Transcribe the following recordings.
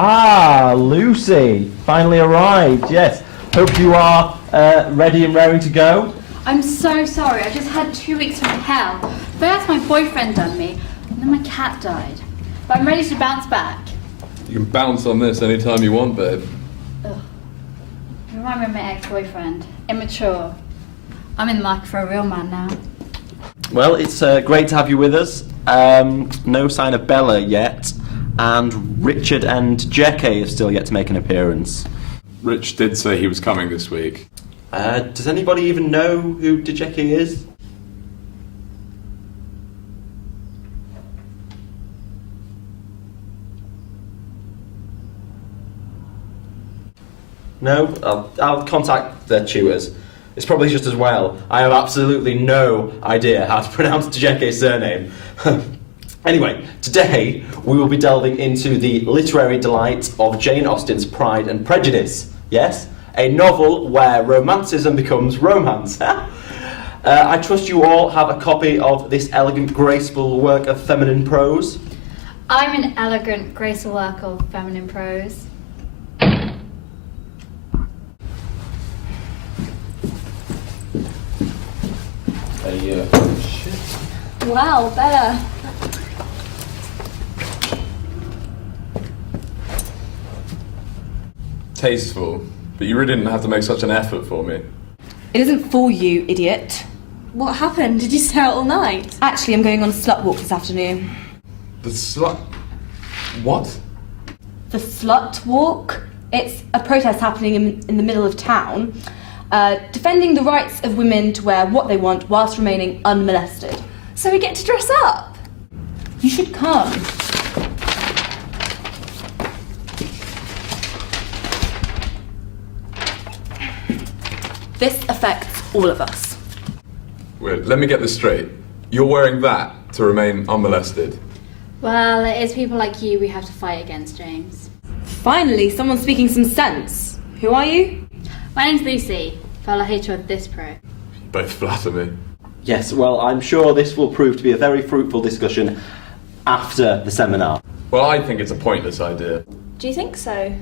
Ah, Lucy, finally arrived, yes. Hope you are ready and raring to go. I'm so sorry, I just had 2 weeks from hell. First my boyfriend done me, and then my cat died. But I'm ready to bounce back. You can bounce on this anytime you want, babe. Ugh. You remind me of my ex-boyfriend. Immature. I'm in luck for a real man now. Well, it's great to have you with us. No sign of Bella yet, and Richard and Jackie have still yet to make an appearance. Rich did say he was coming this week. Does anybody even know who Jackie is? No? I'll contact their tutors. It's probably just as well. I have absolutely no idea how to pronounce Jackie's surname. Anyway, today we will be delving into the literary delight of Jane Austen's Pride and Prejudice. Yes? A novel where romanticism becomes romance. I trust you all have a copy of this elegant, graceful work of feminine prose. I'm an elegant, graceful work of feminine prose. Shit. Wow, Bella. Tasteful, but you really didn't have to make such an effort for me. It isn't for you, idiot. What happened? Did you stay out all night? Actually, I'm going on a slut walk this afternoon. The slut... What? The slut walk? It's a protest happening in the middle of town, defending the rights of women to wear what they want whilst remaining unmolested. So we get to dress up? You should come. This affects all of us. Wait, let me get this straight. You're wearing that to remain unmolested? Well, it is people like you we have to fight against, James. Finally, someone speaking some sense. Who are you? My name's Lucy, fellow hater of this pro. You both flatter me. Yes, well, I'm sure this will prove to be a very fruitful discussion after the seminar. Well, I think it's a pointless idea. Do you think so?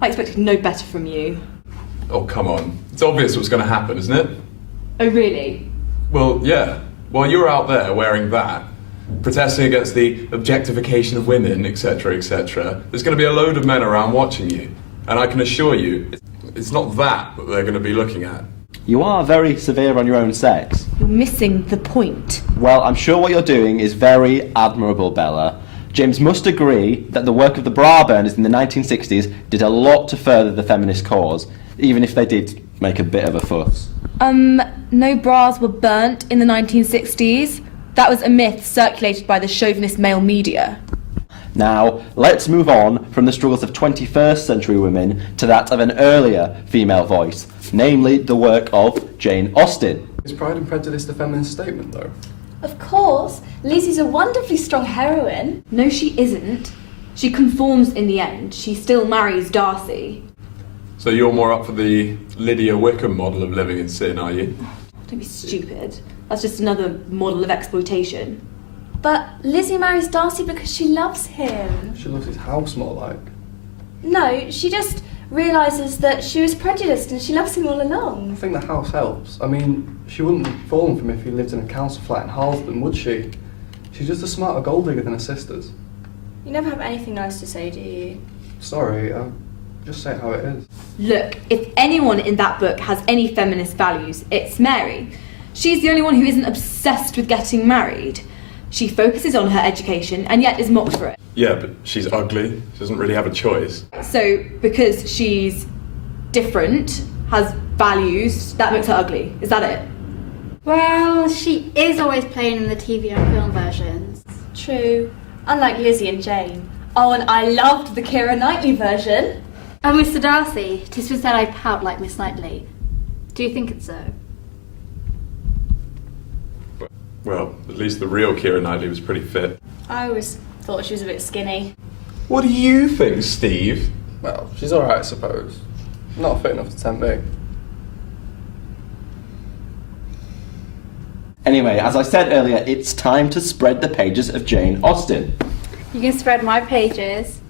I expected no better from you. Oh, come on. It's obvious what's going to happen, isn't it? Oh, really? Well, yeah. While you're out there wearing that, protesting against the objectification of women, etc., etc., there's going to be a load of men around watching you. And I can assure you, it's not that they're going to be looking at. You are very severe on your own sex. You're missing the point. Well, I'm sure what you're doing is very admirable, Bella. James must agree that the work of the bra burners in the 1960s did a lot to further the feminist cause, even if they did make a bit of a fuss. No bras were burnt in the 1960s. That was a myth circulated by the chauvinist male media. Now, let's move on from the struggles of 21st century women to that of an earlier female voice, namely the work of Jane Austen. Is Pride and Prejudice a feminist statement, though? Of course. Lizzie's a wonderfully strong heroine. No, she isn't. She conforms in the end. She still marries Darcy. So you're more up for the Lydia Wickham model of living in sin, are you? Don't be stupid. That's just another model of exploitation. But Lizzie marries Darcy because she loves him. She loves his house more like. No, she just realises that she was prejudiced and she loves him all I along. think the house helps. I mean, she wouldn't have fallen for him if he lived in a council flat in Harlesden, would she? She's just a smarter gold digger than her sisters. You never have anything nice to say, do you? Sorry, just say it how it is. Look, if anyone in that book has any feminist values, it's Mary. She's the only one who isn't obsessed with getting married. She focuses on her education and yet is mocked for it. Yeah, but she's ugly. She doesn't really have a choice. So, because she's different, has values, that makes her ugly. Is that it? Well, she is always playing in the TV and film versions. True. Unlike Lizzie and Jane. Oh, and I loved the Keira Knightley version. Oh, Mr. Darcy, 'tis was said I pout like Miss Knightley. Do you think it's so? Well, at least the real Keira Knightley was pretty fit. I always thought she was a bit skinny. What do you think, Steve? Well, she's alright, I suppose. Not fit enough to tempt me. Anyway, as I said earlier, it's time to spread the pages of Jane Austen. You can spread my pages.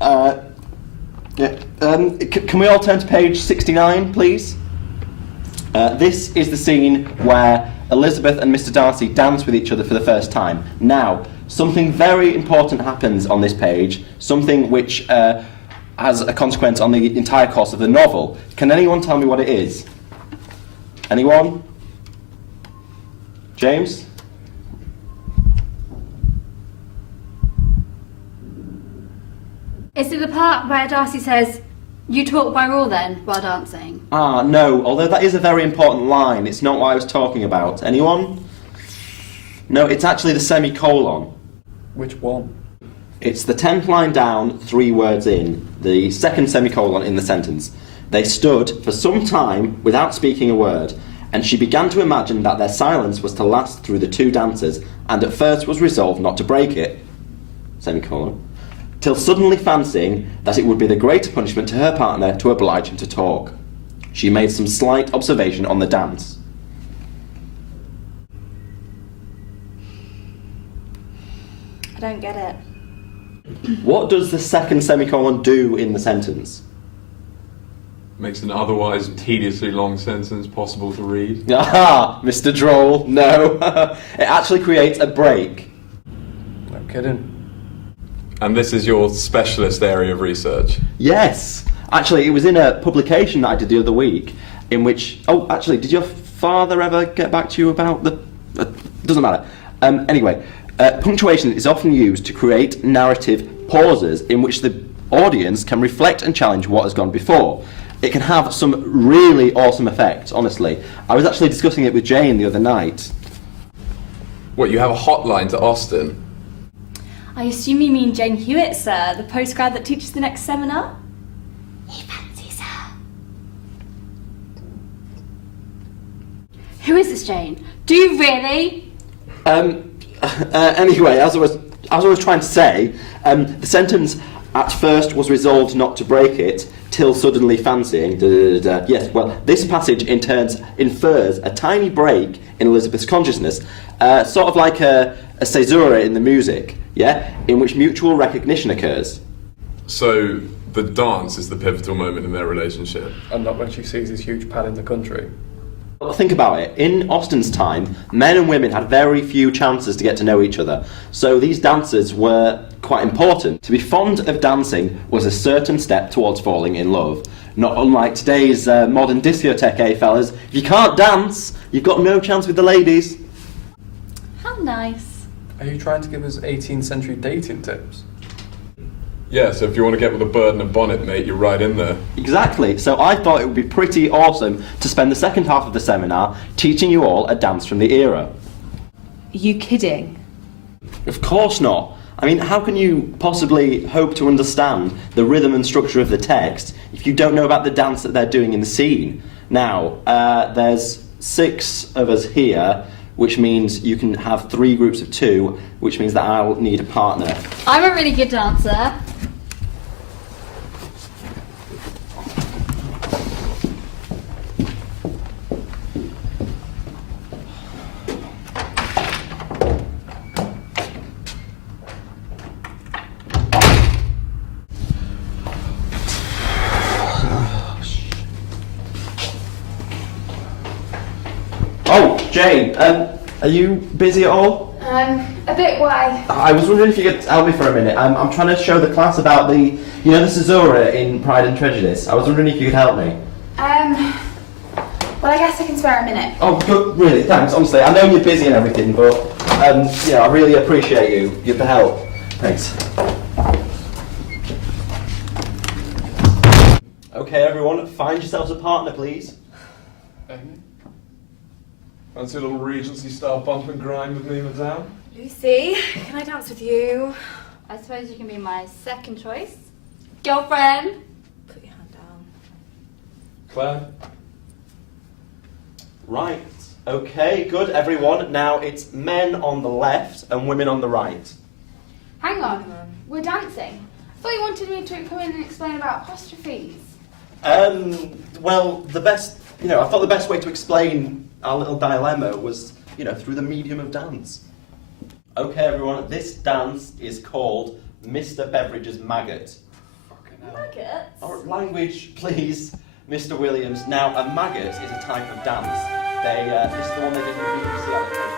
Can we all turn to page 69, please? This is the scene where Elizabeth and Mr. Darcy dance with each other for the first time. Now, something very important happens on this page, something which has a consequence on the entire course of the novel. Can anyone tell me what it is? Anyone? James? Is it the part where Darcy says, "You talk by rule then," while dancing? Ah, no, although that is a very important line. It's not what I was talking about. Anyone? No, it's actually the semicolon. Which one? It's the 10th line down, 3 words in, the second semicolon in the sentence. They stood for some time without speaking a word, and she began to imagine that their silence was to last through the 2 dances, and at first was resolved not to break it, semicolon, till suddenly fancying that it would be the greater punishment to her partner to oblige him to talk. She made some slight observation on the dance. I don't get it. What does the second semicolon do in the sentence? Makes an otherwise tediously long sentence possible to read. Aha, Mr. Droll, no. It actually creates a break. No kidding. And this is your specialist area of research. Yes. Actually, it was in a publication that I did the other week, in which... Oh, actually, did your father ever get back to you about the... doesn't matter. Anyway, punctuation is often used to create narrative pauses in which the audience can reflect and challenge what has gone before. It can have some really awesome effects, honestly. I was actually discussing it with Jane the other night. What, you have a hotline to Austen? I assume you mean Jane Hewitt, sir, the postgrad that teaches the next seminar? He fancies her. Who is this Jane? Do you really? Anyway, as I was trying to say, the sentence "at first was resolved not to break it, till suddenly fancying." Yes, well, this passage in turn infers a tiny break in Elizabeth's consciousness, sort of like a caesura in the music, yeah, in which mutual recognition occurs. So the dance is the pivotal moment in their relationship. And not when she sees this huge pad in the country. Well, think about it. In Austen's time, men and women had very few chances to get to know each other, so these dances were quite important. To be fond of dancing was a certain step towards falling in love. Not unlike today's modern discotheque, eh, fellas? If you can't dance, you've got no chance with the ladies. How nice. Are you trying to give us 18th century dating tips? Yeah, so if you want to get with a bird and a bonnet, mate, you're right in there. Exactly. So I thought it would be pretty awesome to spend the second half of the seminar teaching you all a dance from the era. Are you kidding? Of course not. I mean, how can you possibly hope to understand the rhythm and structure of the text if you don't know about the dance that they're doing in the scene? Now, there's 6 of us here, which means you can have 3 groups of 2, which means that I'll need a partner. I'm a really good dancer. Oh, Jane, are you busy at all? A bit why? I was wondering if you could help me for a minute. I'm trying to show the class about the caesura in Pride and Prejudice. I was wondering if you could help me. Well, I guess I can spare a minute. Oh, good, really, thanks, honestly. I know you're busy and everything, but, I really appreciate your help. Thanks. Okay, everyone, find yourselves a partner, please. Fancy a little Regency-style bump and grind with me, madame? Lucy, can I dance with you? I suppose you can be my second choice. Girlfriend. Put your hand down. Claire? Right, okay, good, everyone. Now it's men on the left and women on the right. Hang on, we're dancing. I thought you wanted me to come in and explain about apostrophes. Well, I thought the best way to explain our little dilemma was, through the medium of dance. Okay, everyone, this dance is called Mr. Beveridge's Maggot, Maggots? Oh, language, please, Mr. Williams. Now, a maggot is a type of dance. This is the one they did in the BBC adaptation.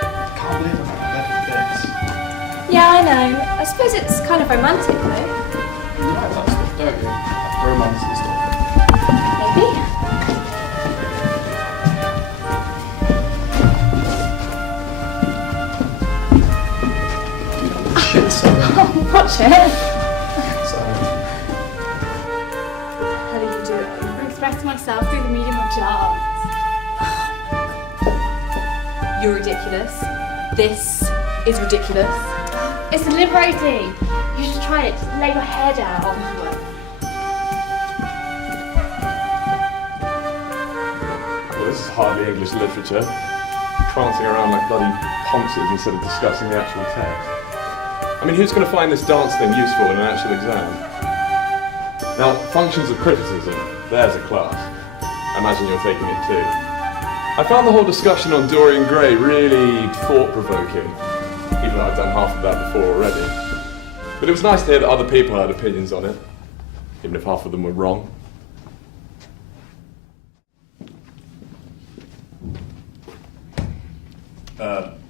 I can't believe I'm at this. Yeah, I know. I suppose it's kind of romantic, though. You like that stuff, don't you? Like romance and stuff. Maybe. Shit, sorry. Watch it. Sorry. How do you do it? I express myself through the medium of dance. You're ridiculous. This is ridiculous. It's liberating. You should try it. Just lay your hair down. Well, this is hardly English literature. Prancing around like bloody ponces instead of discussing the actual text. I mean, who's going to find this dance thing useful in an actual exam? Now, functions of criticism, there's a class. I imagine you're taking it too. I found the whole discussion on Dorian Gray really thought-provoking, even though I've done half of that before already. But it was nice to hear that other people had opinions on it, even if half of them were wrong.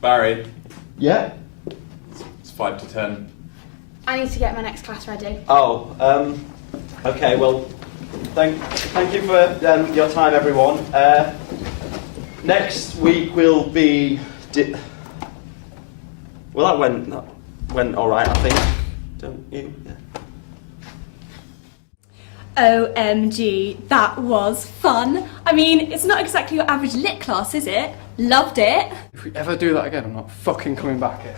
Barry, Yeah? it's 5 to 10. I need to get my next class ready. Oh, okay, well, thank you for your time, everyone. Next week will be... Well, that went all right, I think. Don't you? Yeah. OMG, that was fun. I mean, it's not exactly your average lit class, is it? Loved it. If we ever do that again, I'm not fucking coming back here.